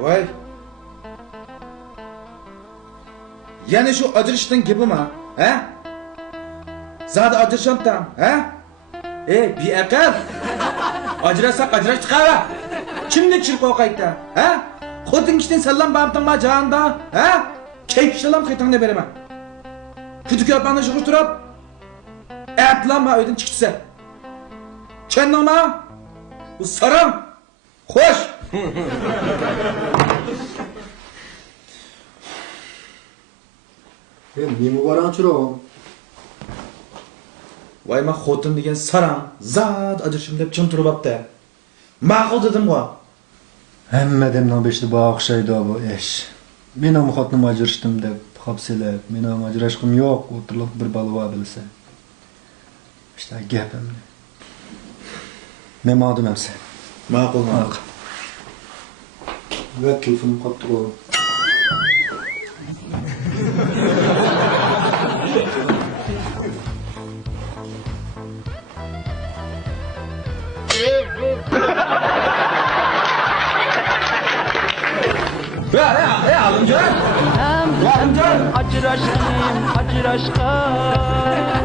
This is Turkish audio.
Vay. Yani şu acırıştın gibi mi? He? Zaten acırışan tam. He? Bir akıl. Acırasak acıraş çıkara. Kimde çırp o kayıtta? He? Kodun kişiden sallan bağımtın ma cağında. He? Keyifşilam kayıtını veremem. Kütük yapmanı şukur durup. Etlanma ödün çıksa. Kendin ma? Bu saram. Hoş. Nemi varan çıro? Vay ma xotun degan saram. Zat acırışım dep çın turup apta. Ma'qul dedim bu. Hemmedemden beşli bağışaydı bu eş. Men ham xotnim ajrashdim deb hapsilab, men ham ajrashqim yo'q, o'tirib bir balva bilsa. İşte gapim. Men ma'dum emsa. Ma'qul ma'qul. Ve telefonum qopti o. Ya alımcı. Hem acır aşkım, acır aşkım.